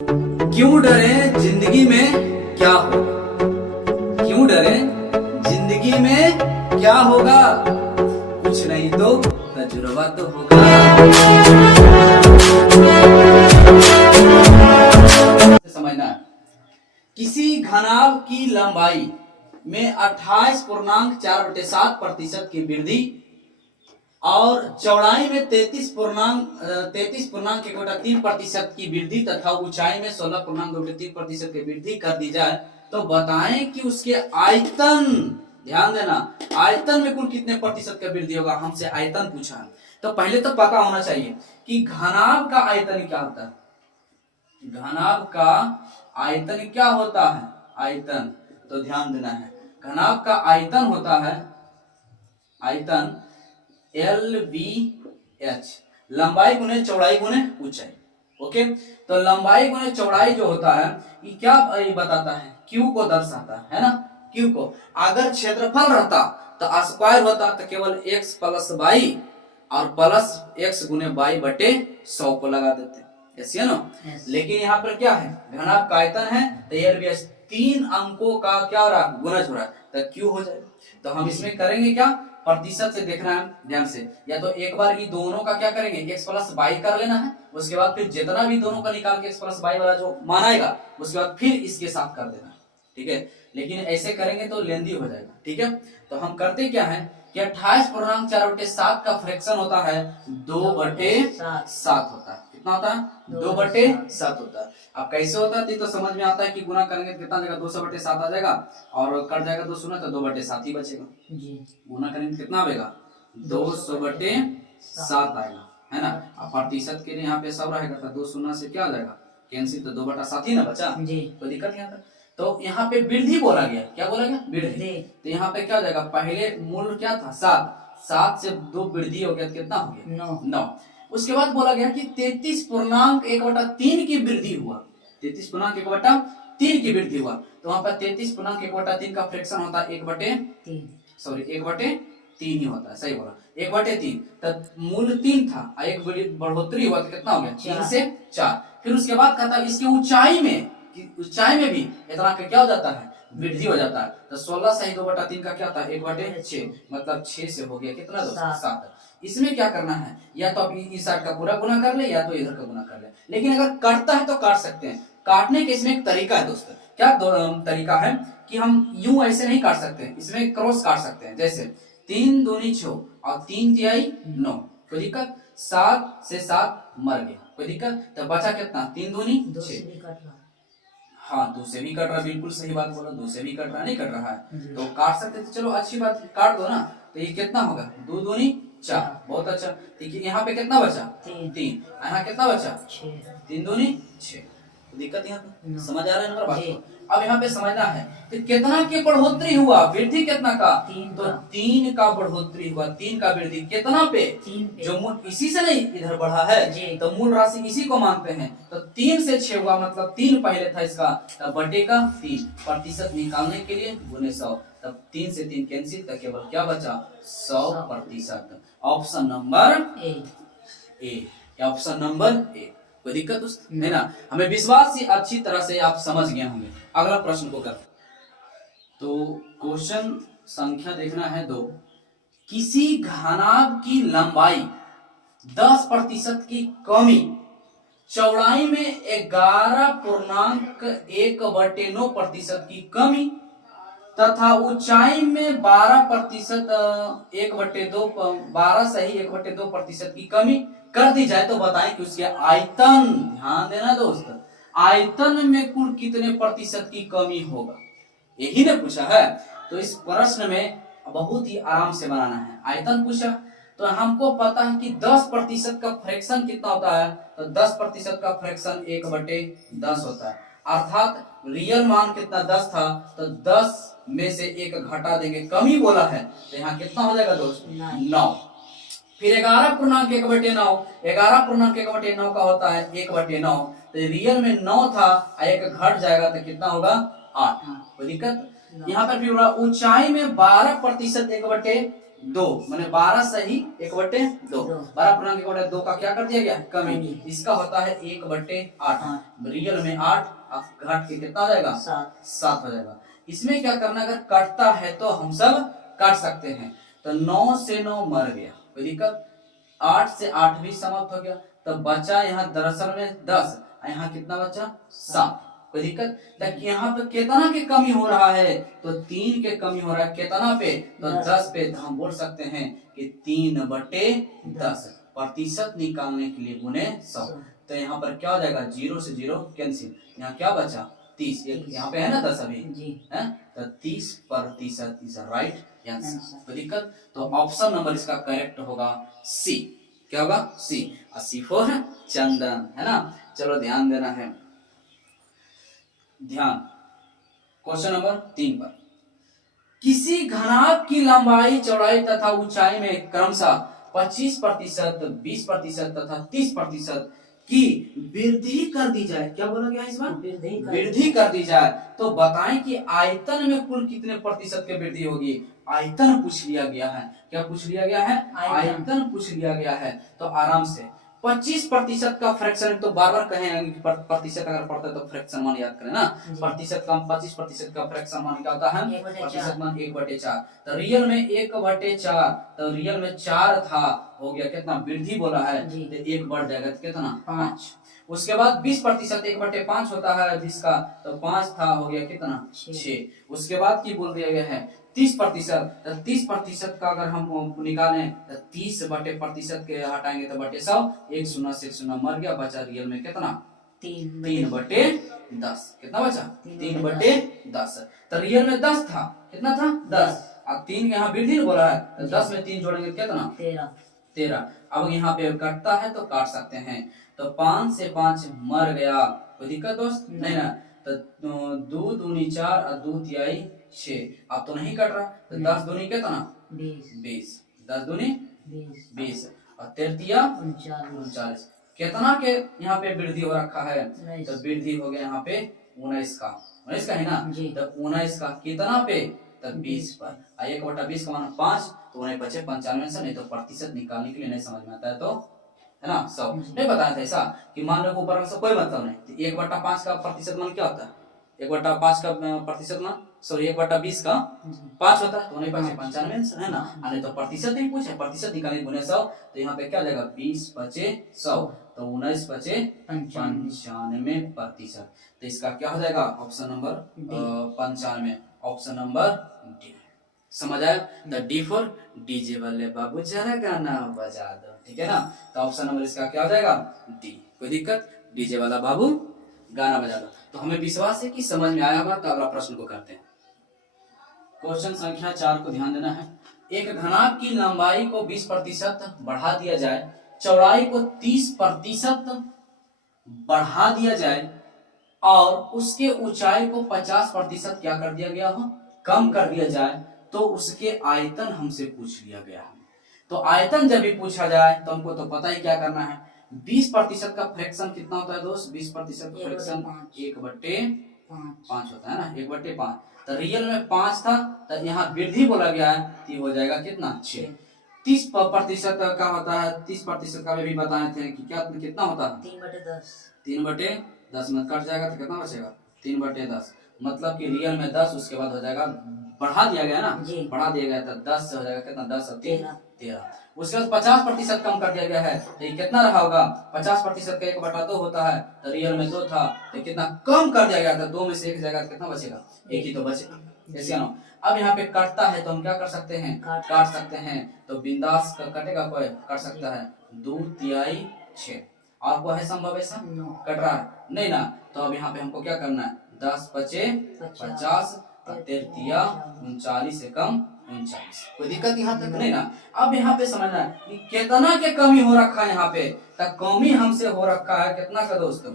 क्यों डरे जिंदगी में क्या होगा? क्यों डरे जिंदगी में क्या होगा? कुछ नहीं तो तजुर्बा तो होगा। समझना, किसी घनाभ की लंबाई में 28.4/7% की वृद्धि और चौड़ाई में 33.3% की वृद्धि तथा ऊंचाई में 16.23% की वृद्धि कर दी जाए तो बताएं कि उसके आयतन, ध्यान देना, आयतन में कुल कितने प्रतिशत का वृद्धि होगा। हमसे आयतन पूछा है तो पहले तो पता होना चाहिए कि घनाभ का आयतन क्या होता है। घनाभ का आयतन क्या होता है? आयतन, तो ध्यान देना है, घनाभ का आयतन होता है, आयतन LBH, लंबाई गुने चौड़ाई गुने ऊंचाई। ओके, तो लंबाई गुने चौड़ाई जो होता है ये क्या बताता है? क्यू को दर्शाता है ना। क्यू को, अगर क्षेत्रफल रहता तो स्क्वायर होता तो केवल x प्लस वाई और प्लस x गुने वाई बटे 100 को लगा देते, ऐसे है ना। लेकिन यहाँ पर क्या है? घनाभ का आयतन है तो LBH 3 अंकों का क्या हो रहा है? गुणज हो रहा है, तो क्यू हो जाएगा। तो हम इसमें करेंगे क्या? प्रतिशत से देखना है ध्यान से, या तो एक बार ही दोनों का क्या करेंगे? x प्लस वाई कर लेना है, उसके बाद फिर जितना भी दोनों का निकाल के x प्लस वाई वाला जो मान आएगा उसके बाद फिर इसके साथ कर देना, ठीक है। लेकिन ऐसे करेंगे तो लेंदी हो जाएगा, ठीक है। तो हम करते क्या है कि 28.4/7 का फ्रैक्शन होता है 2/7 होता है। कितना होता है? 2/7 होता है। अब कैसे होता है तो समझ में आता है कि गुना करेंगे तो कितना आ जाएगा? 200/7 आ जाएगा और कट जाएगा 2 शून्य तो 2/7 ही बचेगा जी। गुना करेंगे कितना आएगा? 200/7 आएगा, है ना। अब प्रतिशत के लिए यहाँ पे 100 रहेगा तो 2 शून्य से क्या आ जाएगा? कैंसिल, तो 2/7 ही ना बचा जी, कोई दिक्कत नहीं आता। तो यहाँ पे वृद्धि बोला गया, क्या बोला गया? वृद्धि। तो यहाँ पे क्या हो जाएगा? पहले मूल क्या था? 7 से 2 वृद्धि हो गया, कितना हो गया? 9। उसके बाद बोला गया कि 33.1/3 की वृद्धि हुआ, 33.1/3 की वृद्धि हुआ। तो वहां पर 33.1/3 का फ्रैक्शन होता है 1/3, सॉरी 1/3 ही होता है, सही बोला, 1/3। तब मूल 3 था, एक बढ़ोतरी हुआ तो कितना हो गया? 3 से 4। फिर उसके बाद कहता है इसकी ऊंचाई में भी इतना का क्या हो जाता है? वृद्धि हो जाता है। तो 16 से 2/3 का क्या था? 1/6, मतलब 6 से हो गया कितना? 7। इसमें क्या करना है? या तो आप इस साइड का पूरा गुना कर ले या तो इधर का गुना कर ले। लेकिन अगर काटता है तो काट सकते हैं। काटने के इसमें एक तरीका है दोस्तों। क्या तरीका है कि हम यूं ऐसे नहीं काट सकते, इसमें क्रॉस काट सकते हैं। जैसे 3 दूनी 6 और 3 तिहाई 9, कोई दिक्कत? 7 से 7 मर गया, कोई दिक्कत? तो बचा कितना? 3 दूनी 6। हाँ, 2 से भी कट रहा, बिल्कुल सही बात बोला, 2 से भी कट रहा, नहीं कट रहा है तो काट सकते थे। चलो अच्छी बात, काट दो ना। तो ये कितना होगा? 2 दूनी 4, बहुत अच्छा। ठीक है, यहाँ पे कितना बचा? 3। यहाँ कितना बचा? 3 दूनी 6। दिक्कत यहाँ पे समझ आ रहा है ना बात को? अब यहाँ पे समझना है तो कितना की बढ़ोतरी हुआ? वृद्धि कितना का? तो 3 का बढ़ोतरी हुआ, 3 का वृद्धि कितना पे? जो मूल इसी से नहीं इधर बढ़ा है तो मूल राशि इसी को मानते हैं। तो 3 से 6 हुआ, मतलब 3 पहले था इसका, तब बटे का 3। प्रतिशत निकालने के लिए गुने 100, तब 3 से 3 कैंसिल, तक केवल क्या बचा? 100%। Option number A, option number A. कोई दिक्कत है ना? हमें विश्वास से अच्छी तरह से आप समझ गए होंगे। अगला प्रश्न को कर, तो क्वेश्चन संख्या देखना है 2। किसी घनाभ की लंबाई 10% की कमी, चौड़ाई में 11.1/9% की कमी तथा ऊंचाई में 12% 12 से ही 1/2% की कमी कर दी जाए तो बताएं कि उसके आयतन, ध्यान देना दोस्त, आयतन में कुल कितने प्रतिशत की कमी होगा, यही ने पूछा है। तो इस प्रश्न में बहुत ही आराम से बनाना है। आयतन पूछा तो हमको पता है कि 10% का फ्रैक्शन कितना होता है? तो 10% का फ्रैक्शन 1/10 होता है, अर्थात रियल मान कितना? 10 था, तो 10 में से 1 घटा देंगे, कमी बोला है, तो यहाँ कितना हो जाएगा दोस्त? 9। फिर 11.1/9, 11.1/9 का होता है 1/9, तो रियल में 9 था, 1 घट जाएगा तो कितना होगा? 8। कोई दिक्कत? यहाँ पर भी ऊंचाई में 12% दो, मैंने 12 सही 1/2। 12 पूर्णांक 1/2 का क्या कर दिया गया, कमी। इसका होता है 1/8। रियल में 8 घट के कितना हो जाएगा, 7 हो जाएगा। इसमें क्या करना, अगर कटता है तो हम सब काट सकते हैं। तो 9 से 9 मर गया, कोई दिक्कत। 8 से 8 भी समाप्त हो गया, तो बचा यहाँ दरअसल में 10, यहाँ कितना बचा 7, कोई दिक्कत। तक यहाँ पे कितना के कमी हो रहा है, तो 3 के कमी हो रहा है, कितना पे, तो 10 पे। तो हम बोल सकते हैं कि 3/10 प्रतिशत निकालने के लिए गुने 100। तो यहाँ पर क्या हो जाएगा, 0 से 0 कैंसिल, यहाँ क्या बचा 30, यहाँ पे है ना 10 अभी है, तो 30% इज राइट आंसर, कोई दिक्कत। तो ऑप्शन नंबर इसका करेक्ट होगा सी, क्या होगा सी। सी फॉर चंदन, है ना। चलो ध्यान देना है, ध्यान। क्वेश्चन नंबर 3 पर, किसी घनाभ की लंबाई, चौड़ाई तथा ऊंचाई में क्रमशः 25%, 20% तथा 30% की वृद्धि कर दी जाए। क्या बोला गया इस बार, वृद्धि कर दी जाए। तो बताएं कि आयतन में कुल कितने प्रतिशत की वृद्धि होगी। आयतन पूछ लिया गया है, क्या पूछ लिया गया है, आयतन पूछ लिया गया है। तो आराम से 25% का फ्रैक्शन, तो बार बार कहेंगे कि प्रतिशत अगर पढ़ता है तो फ्रैक्शन मान याद करें ना। प्रतिशत का 25% का फ्रैक्शन मान क्या होता है, प्रतिशत मान 1/4। तो रियल में 1/4, तो रियल में 4 था, हो गया कितना, वृद्धि बोला है, तो 1 बढ़ जाएगा तो कितना 5। उसके बाद 20% 1/5 होता है 20 का, तो 5 था, हो गया कितना 6। उसके बाद की बोल दिया गया है 30%, तो 30% का अगर हम निकालें तो 30/प्रतिशत के हटाएंगे तो बटे 100, 1 शून्य से 1 शून्य मर गया, बचा रियल में कितना 3/10। कितना बचा 3/10। तो रियल में 10 था, कितना था 10, अब 3 यहाँ वृद्धि बोला है, तो 10 में 3 जोड़ेंगे कितना 13। अब यहाँ पे कटता है तो काट सकते हैं। तो 5 से 5 मर गया, कोई दिक्कत दोस्त नहीं ना। तो 2 दूनी 4 और 2 तिहाई 6, अब तो नहीं कट रहा, तो 10 दूनी कितना 20, 10 दूनी 20 और 13 39। कितना के यहाँ पे वृद्धि हो रखा है, तो वृद्धि हो गया यहाँ पे 19 का, 19 का है ना। तो 19 का कितना पे, तो 20 पर। 1/20 का मान 5, तो उन्हें बचे 95 से। नहीं तो प्रतिशत निकालने के लिए नहीं समझ में आता है तो, है ना 100 नहीं बताया था ऐसा कि मान लो ऊपर से कोई मतलब नहीं। तो 1/5 का प्रतिशत मान क्या होता है, 1/5 का प्रतिशत मान, सॉरी 1/20 का 5 होता है, तो उन्हें बचे 95 है ना। नहीं तो प्रतिशत नहीं पूछे, प्रतिशत निकालने गुने 100, तो यहाँ पे क्या जाएगा 20 बचे 100, तो 19 बचे 95%। तो इसका क्या हो जाएगा, option number 95, option number D. समझ आया, द डी फॉर डीजे वाले बाबू जरा गाना बजा दो, ठीक है ना। तो ऑप्शन नंबर इसका क्या हो जाएगा डी, कोई दिक्कत, डीजे वाला बाबू गाना बजा दो। तो हमें विश्वास है कि समझ में आया होगा। तो अगला प्रश्न को करते हैं, क्वेश्चन संख्या 4 को ध्यान देना है। एक घनाभ की लंबाई को 20% बढ़ा दिया जाए, चौड़ाई को 30% बढ़ा दिया जाए और उसके ऊंचाई को 50% क्या कर दिया गया हो, कम कर दिया जाए, तो उसके आयतन हमसे पूछ लिया गया है। तो आयतन जब भी पूछा जाए तो हमको तो पता ही क्या करना है। 20% का फ्रैक्शन कितना होता है दोस्त, 20% का फ्रैक्शन 1/5 होता है ना, 1/5। तो रियल में 5 था, तो यहाँ वृद्धि बोला गया है, तो हो जाएगा कितना 6। 30% का होता है, 30% का भी बताए थे कि क्या कितना होता है 3/10। 3/10 में कट जाएगा तो कितना बचेगा 3/10, मतलब कि रियल में 10, उसके बाद हो जाएगा, बढ़ा दिया गया ना, बढ़ा दिया गया तो 10 से हो जाएगा कितना 10 और 3 13। उसके बाद 50% कम कर दिया गया है, तो ये कितना रहा होगा, 50% का 1/2 होता है, तो रियल में 2 था, तो कितना कम कर दिया गया था, 2 में से 1 जाएगा तो कितना बचेगा, 1 ही तो बचेगा, ऐसे ना। अब यहाँ पे कटता है तो हम क्या कर सकते हैं, काट सकते हैं। तो बिंदास कटेगा, कोई काट सकता है 2 तिहाई 6। आपको है संभव ऐसा कट रहा है नहीं ना। तो अब यहाँ पे हमको क्या करना है, 10 बचे 50, 39 से कम 39, कोई दिक्कत यहाँ तक नहीं ना। अब यहाँ पे समझना है कि कितना के कमी हो रखा है, यहाँ पे तक कमी हमसे हो रखा है कितना का दोस्तों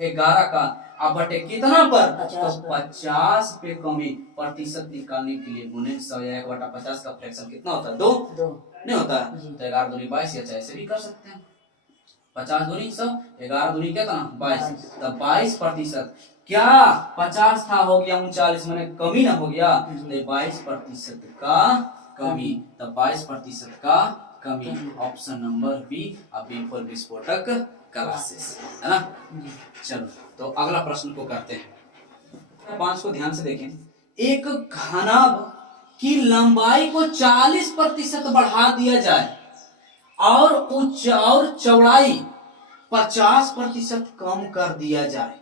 11 का। अब बटे कितना पर, तो 50 पे कमी, प्रतिशत निकालने के लिए गुने 100 या 1/50 का फ्रैक्शन कितना होता है 2 नहीं होता है। तो 11 दूनी 22 या ऐसे भी कर सकते हैं, 50 दूनी 100, 11 दूनी कितना 22, तो 22%। क्या 50 था हो गया 39, मैंने कमी ना हो गया, तो 22% का कमी, तो 22% का कमी। Option number B, B for विस्फोटक क्लासेस, है ना। चलो तो अगला प्रश्न को करते हैं। 5 को ध्यान से देखें। एक घनाभ की लंबाई को 40% बढ़ा दिया जाए और चौड़ाई 50% कम कर दिया जाए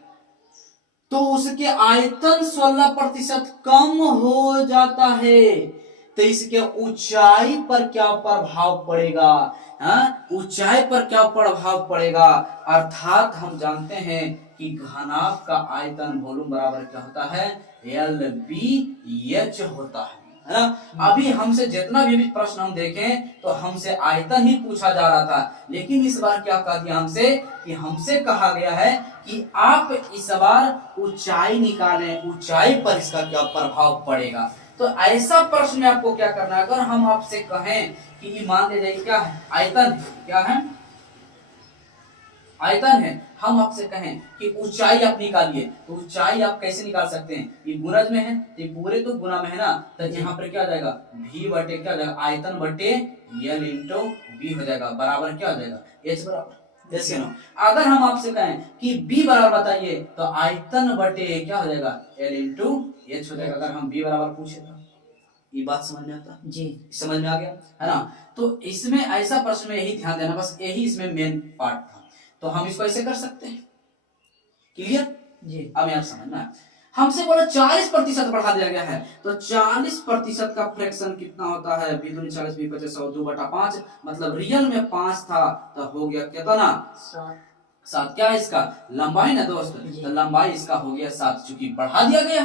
तो उसके आयतन 16% कम हो जाता है। तो इसके ऊंचाई पर क्या प्रभाव पड़ेगा? ऊंचाई पर क्या प्रभाव पड़ेगा? अर्थात हम जानते हैं कि घनाभ का आयतन वॉल्यूम बराबर क्या होता है? LBH होता है ना। अभी हमसे जितना भी प्रश्न हम देखें तो हमसे आयतन ही पूछा जा रहा था, लेकिन इस बार क्या कहा दिया हमसे कि हमसे कहा गया है कि आप इस बार ऊंचाई निकालें, ऊंचाई पर इसका क्या प्रभाव पड़ेगा। तो ऐसा प्रश्न में आपको क्या करना है? अगर हम आपसे कहें कि मान ले जाइए क्या है? आयतन है। क्या है? आयतन है। हम आपसे कहें कि ऊंचाई आप निकालिए, तो ऊंचाई आप कैसे निकाल सकते हैं? ये गुणज में है, ये पूरे तो गुना में है ना, तो यहाँ पर क्या हो जाएगा? v बटे क्या हो जाएगा? आयतन बटे l इंटू बी हो जाएगा, बराबर क्या हो जाएगा? h बराबर। जैसे ना अगर हम आपसे कहें कि b बराबर बताइए, तो आयतन बटे क्या हो जाएगा? l इंटू h हो जाएगा। अगर हम b बराबर पूछे तो ये बात समझ में आता जी? समझ में आ गया है ना। तो इसमें ऐसा प्रश्न में यही ध्यान देना, बस यही इसमें मेन पार्ट था। तो हम इसको ऐसे कर सकते हैं। क्लियर जी? अब यार समझना है, हमसे बोला 40% बढ़ा दिया गया है, तो 40% का फ्रैक्शन कितना होता है? बी दूनी 40, बी 50, 100, 2/5, मतलब रियल में 5 था तो हो गया कितना? 7। क्या है इसका? लंबाई ना दोस्त, तो लंबाई इसका हो गया 7, चूंकि बढ़ा दिया गया।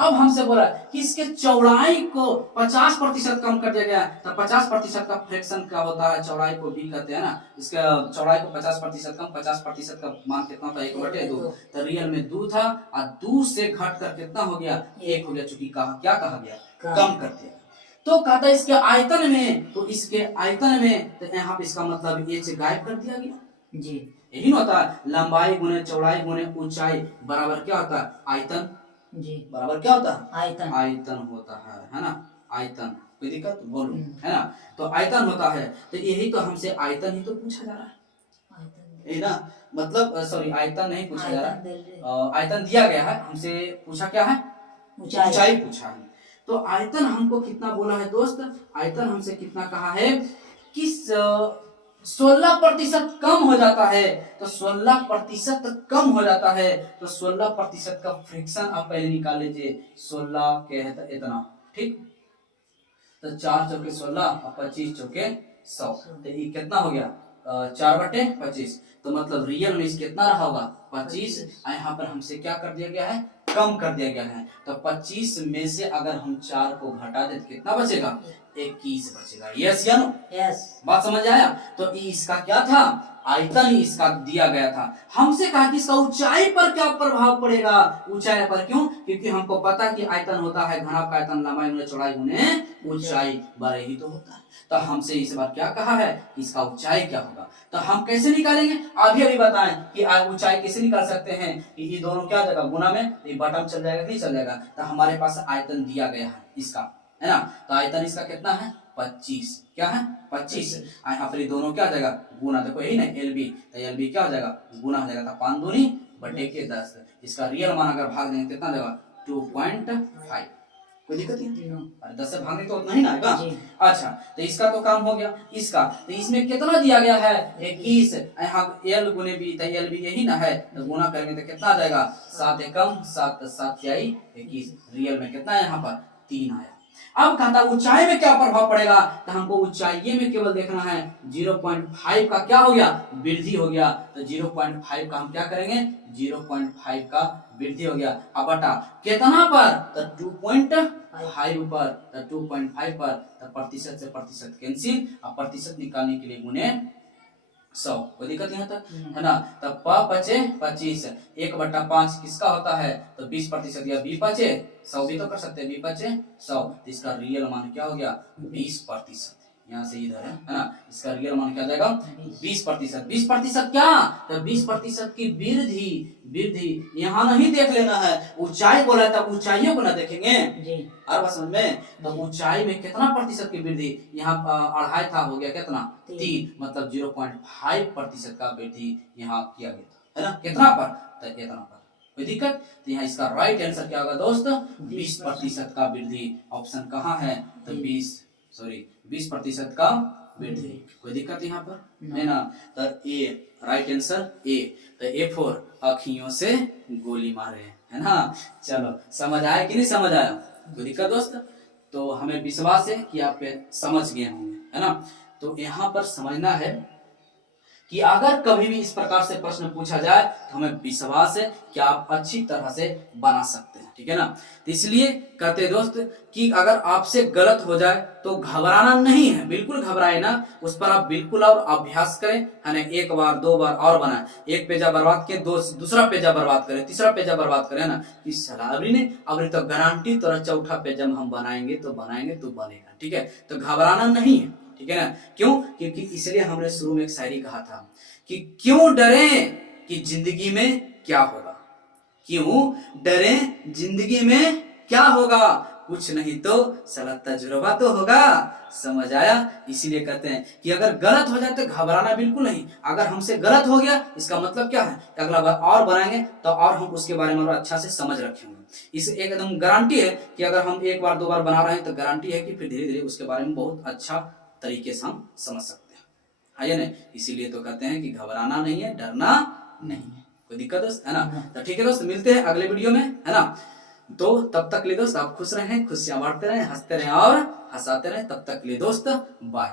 अब हमसे बोला कि इसके चौड़ाई को 50% कम कर दिया गया, तो 50% का फ्रैक्शन क्या होता है? चौड़ाई को भी कहते हैं ना। इसका चौड़ाई को 50% कम, 50% का मान कितना था? 1/2। तो रियल में 2 था और 2 से घट कर कितना हो गया? 1 हो गया, चूंकि क्या कहा गया? कम कर दिया। तो कहता है इसके आयतन में, तो इसके आयतन में तो यहाँ पे इसका मतलब h गायब कर दिया गया जी। यही होता है लंबाई गुने चौड़ाई गुने ऊंचाई बराबर क्या होता है? आयतन जी। बराबर क्या होता है? आयतन। आयतन होता है ना। आयतन, कोई दिक्कत? वॉल्यूम, है ना। तो आयतन होता है, तो यही तो हमसे आयतन ही तो पूछा जा रहा है, यही ना। मतलब सॉरी, आयतन नहीं पूछा जा रहा, आयतन दिया गया है, हमसे पूछा क्या है? ऊंचाई पूछा है। तो आयतन हमको कितना बोला है दोस्त? आयतन हमसे कितना कहा है कि 16% कम हो जाता है। तो 16% कम हो जाता है, तो 16% का फ्रैक्शन आप पहले निकाल लीजिए। 16 के है तो इतना, ठीक। तो 4 चौके 16 और 25 चौके 100, तो ये कितना हो गया? 4/25। तो मतलब रियल में कितना रहा होगा? 25। यहाँ पर हमसे क्या कर दिया गया है? कम कर दिया गया है। तो 25 में से अगर हम 4 को घटा दे तो कितना बचेगा? 21 बचेगा। यस या नो? यस। बात समझ आया? तो इसका क्या था? आयतन ही इसका दिया गया था। हमसे कहा कि इसका ऊंचाई पर क्या प्रभाव पड़ेगा? ऊंचाई पर क्यों? क्योंकि हमको पता कि आयतन होता है घनाभ का आयतन लंबाई गुने चौड़ाई गुने ऊंचाई, बारे ही तो होता है। तो हमसे इस बार क्या कहा है कि इसका ऊंचाई क्या होगा? तो हम कैसे निकालेंगे? अभी बताएं कि ऊंचाई कैसे निकाल सकते हैं कि ये दोनों क्या जाएगा? गुना में, ये बटन चल जाएगा, नहीं चल जाएगा। तो हमारे पास आयतन दिया गया है इसका, है ना। तो आयतन इसका कितना है? 25। क्या है? 25। यहाँ पर दोनों क्या हो जाएगा? गुना। देखो यही ना LB, तो LB क्या हो जाएगा? गुना हो जाएगा। 5 दूनी बटे के 10। इसका रियल मान अगर भाग देंगे कितना देगा? 2.5। कोई दिक्कत नहीं? अरे 10 से भागने तो उतना ही ना आएगा। अच्छा, तो इसका तो काम हो गया। इसका तो इसमें कितना दिया गया है? 21। यहाँ L गुने B, तो LB यही ना है, तो गुना करेंगे तो कितना आ जाएगा? 7 एकम 7, 7 आई 21। रियल में कितना है? यहाँ पर 3 आया। अब कहता ऊंचाई में क्या प्रभाव पड़ेगा? तो हमको ऊंचाई में केवल देखना है 0.5 का क्या हो गया? वृद्धि हो गया। तो 0.5 का हम क्या करेंगे? 0.5 का वृद्धि हो गया। अब बटा कितना पर? तो 2.5 पर। तो 2.5 पर तो प्रतिशत से प्रतिशत कैंसिल, अब प्रतिशत निकालने के लिए गुने 100। कोई दिक्कत नहीं होता, है ना। तब प बचे 25, 1/5 किसका होता है? तो 20% या b बचे 100 भी तो कर सकते हैं, b बचे 100। तो इसका रियल मान क्या हो गया? 20%। यहाँ से इधर है ना, इसका रियल मान क्या जाएगा 20%। 20% क्या, तो 20% की वृद्धि, वृद्धि यहाँ नहीं देख लेना है, ऊंचाई बोला था, ऊंचाइयों को ना देखेंगे और बस समझ में, तो ऊंचाई में कितना प्रतिशत की वृद्धि, यहाँ 2.5 था, हो गया कितना 3, मतलब 0.5% का वृद्धि यहाँ किया गया था, है ना, कितना पर, तो इतना पर, कोई दिक्कत। तो यहाँ इसका राइट आंसर क्या होगा दोस्त, 20% का वृद्धि। ऑप्शन कहाँ है, तो 20% का वृद्धि। कोई दिक्कत यहाँ पर नहीं ना, तो ए राइट आंसर ए। तो ए फॉर अखियों से गोली मारे, है ना। चलो समझ आया कि नहीं समझ आया, कोई दिक्कत दोस्त। तो हमें विश्वास है कि आप समझ गए होंगे, है ना। तो यहाँ पर समझना है कि अगर कभी भी इस प्रकार से प्रश्न पूछा जाए तो हमें विश्वास है कि आप अच्छी तरह से बना सकते हैं, ठीक है ना। तो इसलिए कहते हैं दोस्त कि अगर आपसे गलत हो जाए तो घबराना नहीं है, बिल्कुल घबराए ना, उस पर आप बिल्कुल और अभ्यास करें, है ना। 1 बार 2 बार और बनाए, एक पेजा बर्बाद के दूसरा पेजा बर्बाद करें, तीसरा पेजा बर्बाद करें ना, इस सलाह अभी तो गारंटी तोरा चौथा पेजा हम बनाएंगे तो बनेगा, ठीक है। तो घबराना नहीं है, ठीक है ना। क्यों, क्योंकि इसलिए हमने शुरू में एक शायरी कहा था कि क्यों डरे कि जिंदगी में क्या होगा, क्यों डरे जिंदगी में क्या होगा, कुछ नहीं तो साला तजुर्बा तो होगा। समझ आया। इसीलिए कहते हैं कि अगर गलत हो जाए तो घबराना बिल्कुल नहीं, अगर हमसे गलत हो गया इसका मतलब क्या है कि अगला बार और बनाएंगे तो और हम उसके बारे में और अच्छा से समझ रखेंगे। इस एकदम गारंटी है कि अगर हम 1 बार 2 बार बना रहे हैं तो गारंटी है कि फिर धीरे धीरे उसके बारे में बहुत अच्छा तरीके से हम समझ सकते हैं, है या नहीं। इसीलिए तो कहते हैं कि घबराना नहीं है, डरना नहीं है। कोई दिक्कत दोस्त, है ना। तो ठीक है दोस्त, मिलते हैं अगले वीडियो में, है ना। तो तब तक ले दोस्त आप खुश रहें, खुशियां बांटते रहें, हंसते रहें और हंसाते रहें। तब तक ले दोस्त बाय।